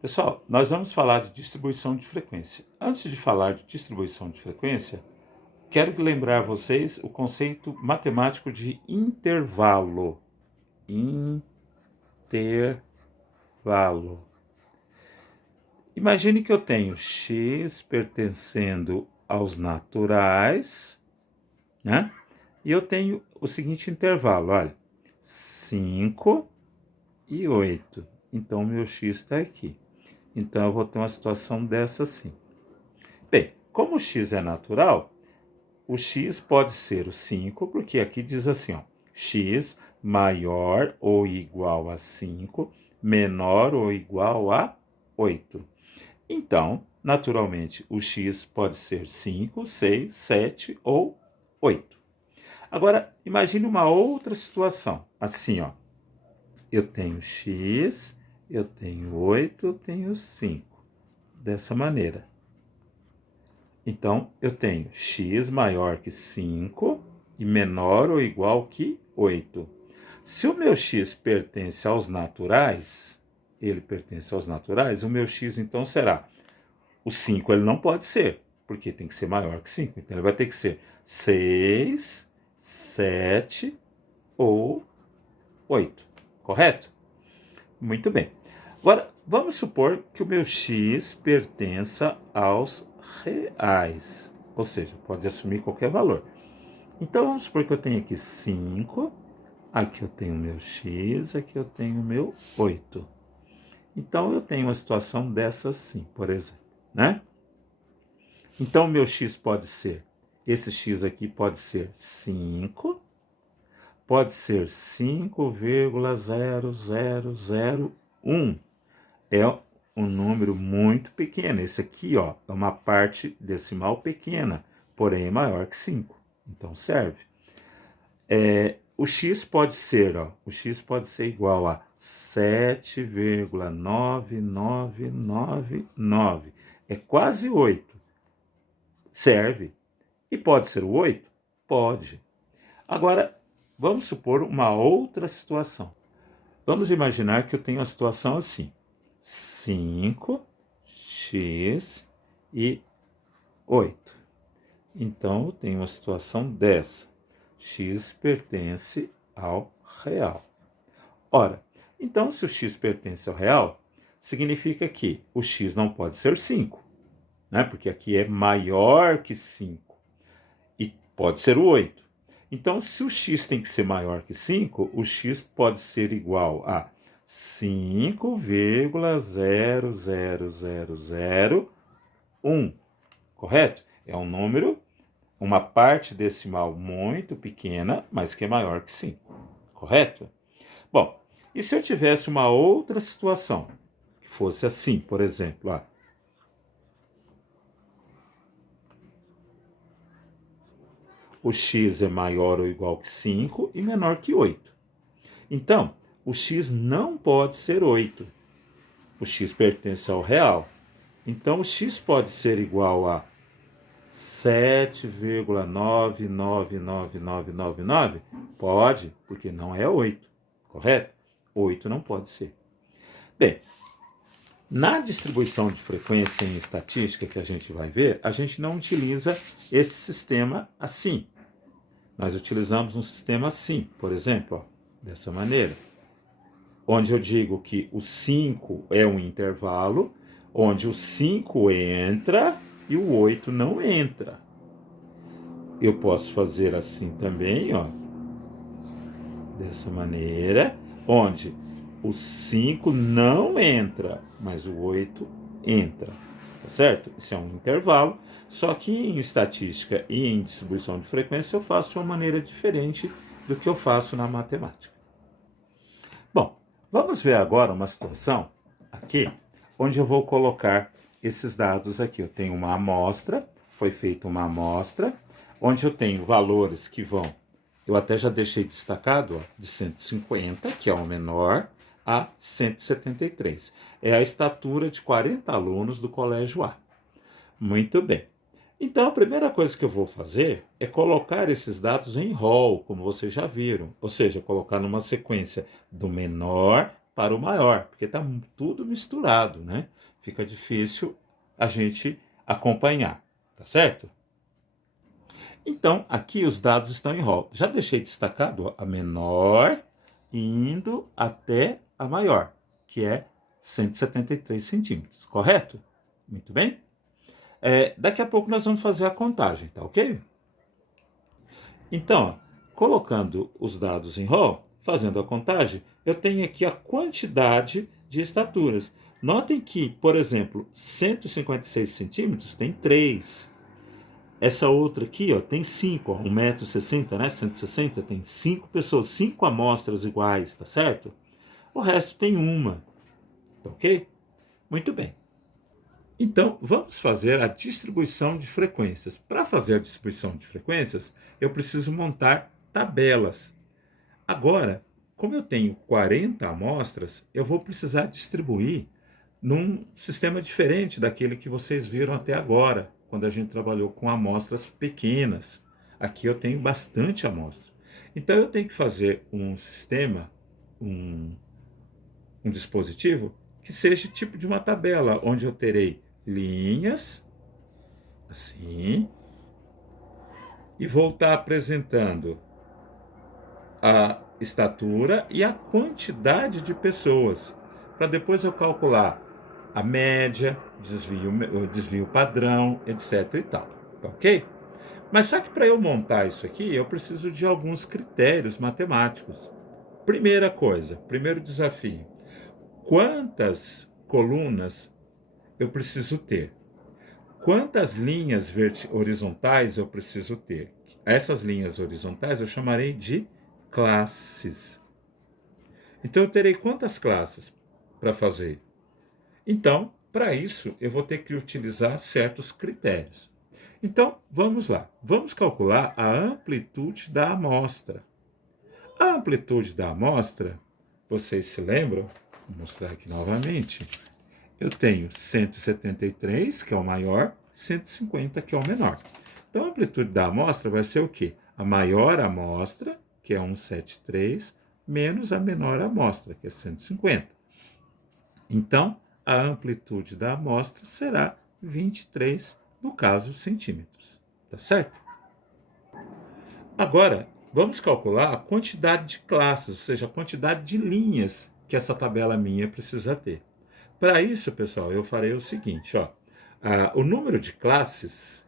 Pessoal, nós vamos falar de distribuição de frequência. Antes de falar de distribuição de frequência, quero lembrar vocês o conceito matemático de intervalo. Intervalo. Imagine que eu tenho x pertencendo aos naturais, né? E eu tenho o seguinte intervalo, olha, 5 e 8. Então, meu x está aqui. Então, eu vou ter uma situação dessa assim. Bem, como o x é natural, o x pode ser o 5, porque aqui diz assim, ó, x maior ou igual a 5, menor ou igual a 8. Então, naturalmente, o x pode ser 5, 6, 7 ou 8. Agora, imagine uma outra situação. Assim, ó, eu tenho x, eu tenho 8, eu tenho 5. Dessa maneira. Então, eu tenho x maior que 5 e menor ou igual que 8. Se o meu x pertence aos naturais, o meu x então será o 5 ele não pode ser, porque tem que ser maior que 5. Então ele vai ter que ser 6, 7 ou 8. Correto? Muito bem. Agora, vamos supor que o meu x pertença aos reais. Ou seja, pode assumir qualquer valor. Então, vamos supor que eu tenho aqui 5, aqui eu tenho o meu x, aqui eu tenho o meu 8. Então, eu tenho uma situação dessa assim, por exemplo, né? Então, o meu x pode ser, esse x aqui pode ser 5, pode ser 5,0001. É um número muito pequeno. Esse aqui, ó, é uma parte decimal pequena, porém é maior que 5. Então, serve. O x pode ser, ó, o x pode ser igual a 7,9999. É quase 8. Serve. E pode ser o 8? Pode. Agora, vamos supor uma outra situação. Vamos imaginar que eu tenho a situação assim. 5x e 8. Então, eu tenho uma situação dessa. X pertence ao real. Ora, então se o x pertence ao real, significa que o x não pode ser 5, né? Porque aqui é maior que 5. E pode ser o 8. Então, se o x tem que ser maior que 5, o x pode ser igual a 5,00001. Correto? É um número, uma parte decimal muito pequena, mas que é maior que 5. Correto? Bom, e se eu tivesse uma outra situação, que fosse assim, por exemplo, o x é maior ou igual que 5 e menor que 8. Então, o x não pode ser 8. O x pertence ao real. Então, o x pode ser igual a 7,999999? Pode, porque não é 8, correto? 8 não pode ser. Bem, na distribuição de frequência em estatística que a gente vai ver, a gente não utiliza esse sistema assim. Nós utilizamos um sistema assim, por exemplo, ó, dessa maneira, onde eu digo que o 5 é um intervalo, onde o 5 entra e o 8 não entra. Eu posso fazer assim também, ó, dessa maneira, onde o 5 não entra, mas o 8 entra, tá certo? Isso é um intervalo, só que em estatística e em distribuição de frequência eu faço de uma maneira diferente do que eu faço na matemática. Bom, vamos ver agora uma situação aqui, onde eu vou colocar esses dados aqui. Eu tenho uma amostra, foi feita uma amostra, onde eu tenho valores que vão, eu até já deixei destacado, ó, de 150, que é o menor, a 173. É a estatura de 40 alunos do Colégio A. Muito bem. Então, a primeira coisa que eu vou fazer é colocar esses dados em rol, como vocês já viram. Ou seja, colocar numa sequência do menor para o maior, porque está tudo misturado, né? Fica difícil a gente acompanhar, tá certo? Então, aqui os dados estão em rol. Já deixei destacado a menor indo até a maior, que é 173 centímetros, correto? Muito bem? Daqui a pouco nós vamos fazer a contagem, tá ok? Então, colocando os dados em rol, fazendo a contagem, eu tenho aqui a quantidade de estaturas. Notem que, por exemplo, 156 centímetros tem 3. Essa outra aqui, ó, tem 5, 1,60 m, né? 160, tem 5 pessoas, 5 amostras iguais, tá certo? O resto tem uma, tá ok? Muito bem. Então, vamos fazer a distribuição de frequências. Para fazer a distribuição de frequências, eu preciso montar tabelas. Agora, como eu tenho 40 amostras, eu vou precisar distribuir num sistema diferente daquele que vocês viram até agora, quando a gente trabalhou com amostras pequenas. Aqui eu tenho bastante amostra. Então eu tenho que fazer um sistema, um, um dispositivo, que seja tipo de uma tabela, onde eu terei linhas, assim, e vou estar apresentando a estatura e a quantidade de pessoas, para depois eu calcular a média, desvio padrão, etc e tal, tá ok? Mas só que para eu montar isso aqui, eu preciso de alguns critérios matemáticos. Primeira coisa, primeiro desafio, quantas colunas eu preciso ter? Quantas linhas horizontais eu preciso ter? Essas linhas horizontais eu chamarei de classes. Então, eu terei quantas classes para fazer? Então, para isso, eu vou ter que utilizar certos critérios. Então, vamos lá. Vamos calcular a amplitude da amostra. A amplitude da amostra, vocês se lembram? Vou mostrar aqui novamente. Eu tenho 173, que é o maior, 150, que é o menor. Então, a amplitude da amostra vai ser o quê? A maior amostra, que é 173, menos a menor amostra, que é 150. Então, a amplitude da amostra será 23, no caso, centímetros. Tá certo? Agora, vamos calcular a quantidade de classes, ou seja, a quantidade de linhas que essa tabela minha precisa ter. Para isso, pessoal, eu farei o seguinte, ó. O número de classes,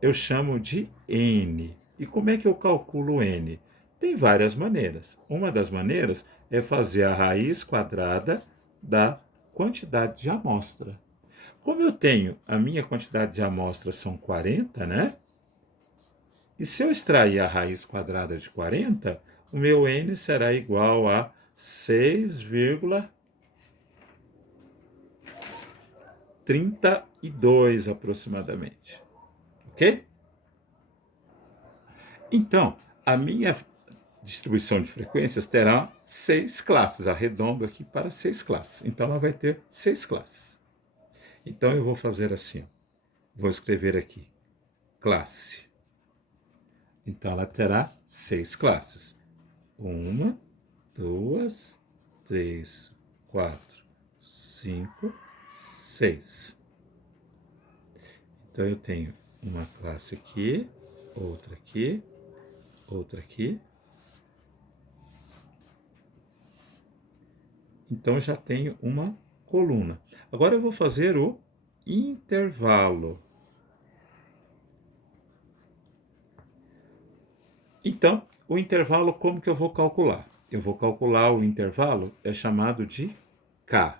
eu chamo de n. E como é que eu calculo n? Tem várias maneiras. Uma das maneiras é fazer a raiz quadrada da quantidade de amostra. Como eu tenho a minha quantidade de amostras são 40, né? E se eu extrair a raiz quadrada de 40, o meu n será igual a 6,32 aproximadamente. Ok? Então, a minha distribuição de frequências terá 6 classes, arredondo aqui para 6 classes. Então, ela vai ter 6 classes. Então, eu vou fazer assim, ó. Vou escrever aqui, classe. Então, ela terá 6 classes. 1, 2, 3, 4, 5, 6. Então, eu tenho uma classe aqui, outra aqui, outra aqui. Então, eu já tenho uma coluna. Agora, eu vou fazer o intervalo. Então, o intervalo, como que eu vou calcular? Eu vou calcular o intervalo, é chamado de K.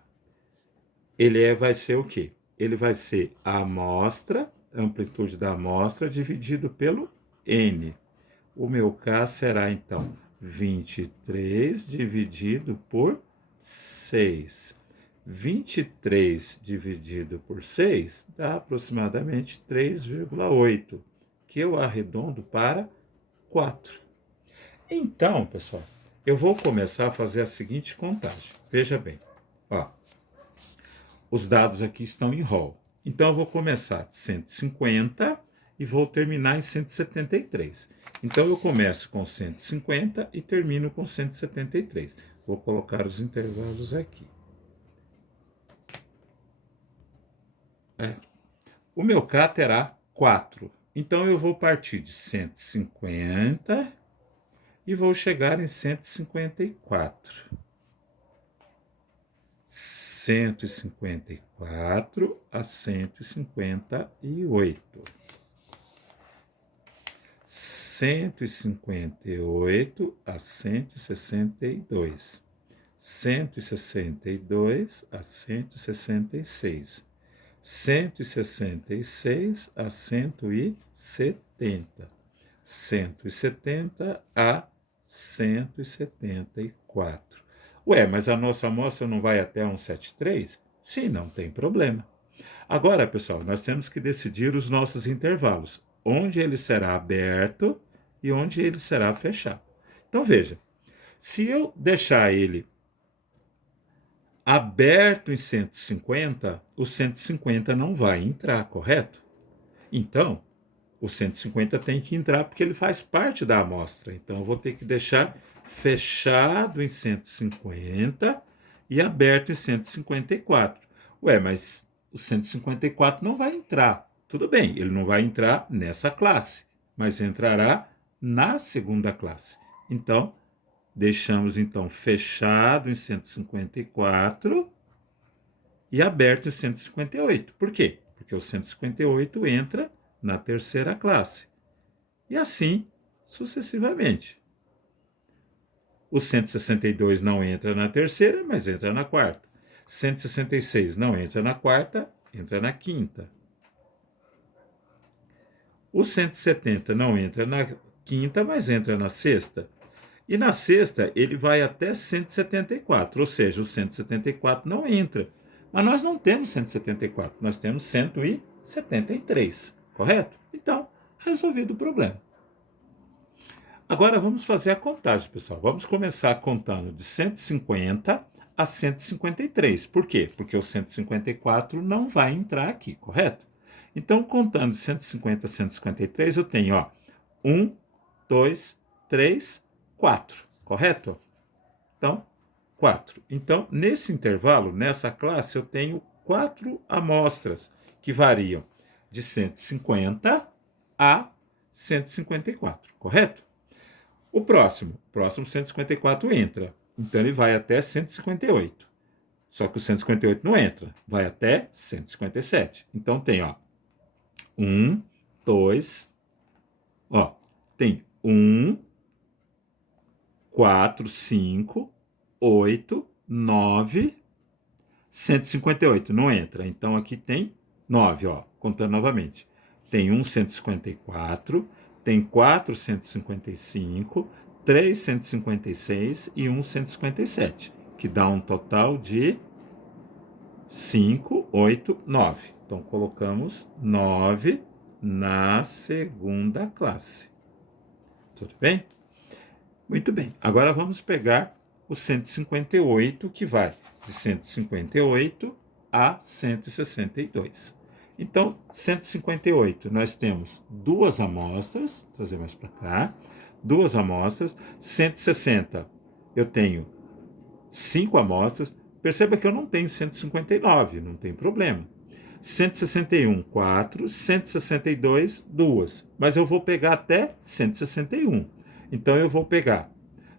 Ele vai ser o quê? Ele vai ser a amostra, a amplitude da amostra, dividido pelo N. O meu K será, então, 23 dividido por 6. 23 dividido por 6 dá aproximadamente 3,8, que eu arredondo para 4. Então, pessoal, eu vou começar a fazer a seguinte contagem. Veja bem, ó, os dados aqui estão em rol. Então, eu vou começar de 150 e vou terminar em 173. Então, eu começo com 150 e termino com 173. Vou colocar os intervalos aqui. O meu K terá 4. Então, eu vou partir de 150 e vou chegar em 154. 154 a 158. 158 a 162. 162 a 166. 166 a 170. 170 a 174. Ué, mas a nossa amostra não vai até 173? Sim, não tem problema. Agora, pessoal, nós temos que decidir os nossos intervalos, onde ele será aberto e onde ele será fechado. Então, veja, se eu deixar ele aberto em 150, o 150 não vai entrar, correto? Então, o 150 tem que entrar porque ele faz parte da amostra. Então, eu vou ter que deixar fechado em 150 e aberto em 154. Ué, mas o 154 não vai entrar. Tudo bem, ele não vai entrar nessa classe, mas entrará na segunda classe. Então, deixamos então fechado em 154 e aberto em 158. Por quê? Porque o 158 entra na terceira classe. E assim sucessivamente. O 162 não entra na terceira, mas entra na quarta. 166 não entra na quarta, entra na quinta. O 170 não entra na quinta, mas entra na sexta. E na sexta ele vai até 174, ou seja, o 174 não entra. Mas nós não temos 174, nós temos 173, correto? Então, resolvido o problema. Agora vamos fazer a contagem, pessoal. Vamos começar contando de 150 a 153. Por quê? Porque o 154 não vai entrar aqui, correto? Então, contando de 150 a 153, eu tenho, ó, 1, 2, 3, 4, correto? Então, 4. Então, nesse intervalo, nessa classe, eu tenho 4 amostras que variam de 150 a 154, correto? O próximo 154 entra, então ele vai até 158. Só que o 158 não entra, vai até 157. Então tem, ó, 1, 2, ó, tem 1, 4, 5, 8, 9, 158 não entra. Então aqui tem 9, ó, contando novamente. Tem 1 154, tem 4 155, 3 156 e 1 157, que dá um total de 5, 8, 9. Então colocamos 9 na segunda classe. Tudo bem? Muito bem. Agora vamos pegar o 158, que vai de 158 a 162. Então, 158, nós temos duas amostras, trazer mais para cá, duas amostras. 160, eu tenho 5 amostras. Perceba que eu não tenho 159, não tem problema. 161, 4, 162, 2. Mas eu vou pegar até 161. Então, eu vou pegar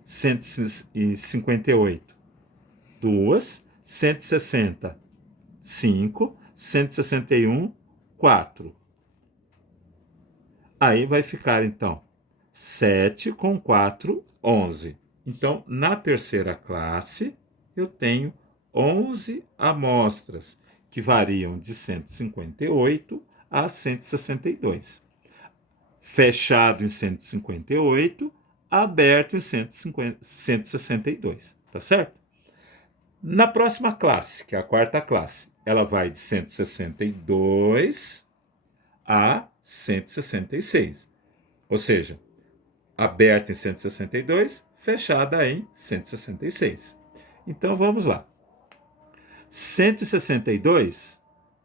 158, 2, 160, 5, 161, 4. Aí vai ficar, então, 7 com 4, 11. Então, na terceira classe, eu tenho 11 amostras, que variam de 158 a 162. Fechado em 158, aberto em 162, tá certo? Na próxima classe, que é a quarta classe, ela vai de 162 a 166. Ou seja, aberta em 162, fechada em 166. Então vamos lá. 162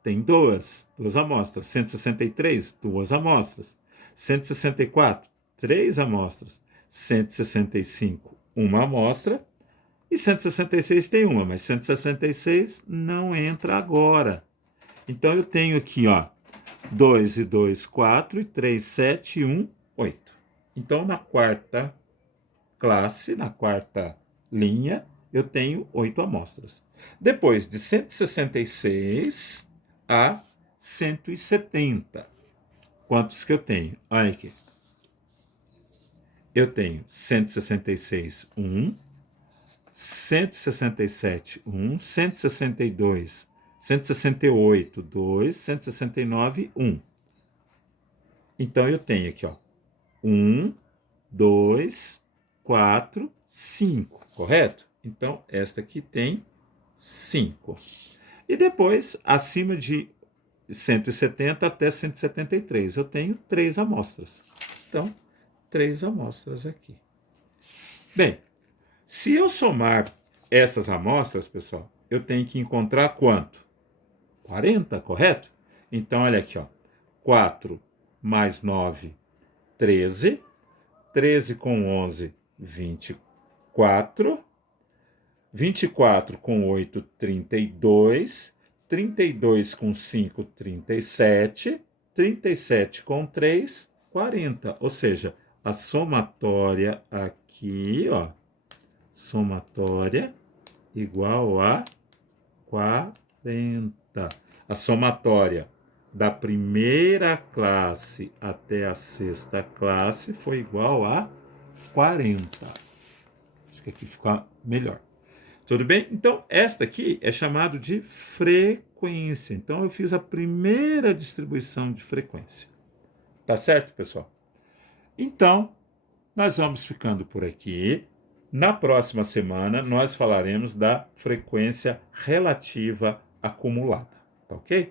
tem duas amostras. 163, duas amostras. 164, três amostras. 165, uma amostra. E 166 tem uma, mas 166 não entra agora. Então eu tenho aqui, ó, 2 e 2, 4, e 3, 7, e 1, 8. Então na quarta classe, na quarta linha, eu tenho 8 amostras. Depois de 166 a 170. Quantos que eu tenho? Olha aqui. Eu tenho 166, 1. 167, 1. 162, 168, 2. 169, 1. Então eu tenho aqui, ó, 1, 2, 4, 5, correto? Então, esta aqui tem 5. E depois, acima de 170 até 173, eu tenho 3 amostras. Então, 3 amostras aqui. Bem, se eu somar essas amostras, pessoal, eu tenho que encontrar quanto? 40, correto? Então, olha aqui, ó. 4 mais 9, 13. 13 com 11, 24. 24 com 8, 32. 32 com 5, 37. 37 com 3, 40. Ou seja, a somatória aqui, ó, somatória igual a 40. A somatória da primeira classe até a sexta classe foi igual a 40. Acho que aqui fica melhor. Tudo bem? Então, esta aqui é chamada de frequência. Então, eu fiz a primeira distribuição de frequência. Tá certo, pessoal? Então, nós vamos ficando por aqui. Na próxima semana, nós falaremos da frequência relativa acumulada. Tá ok?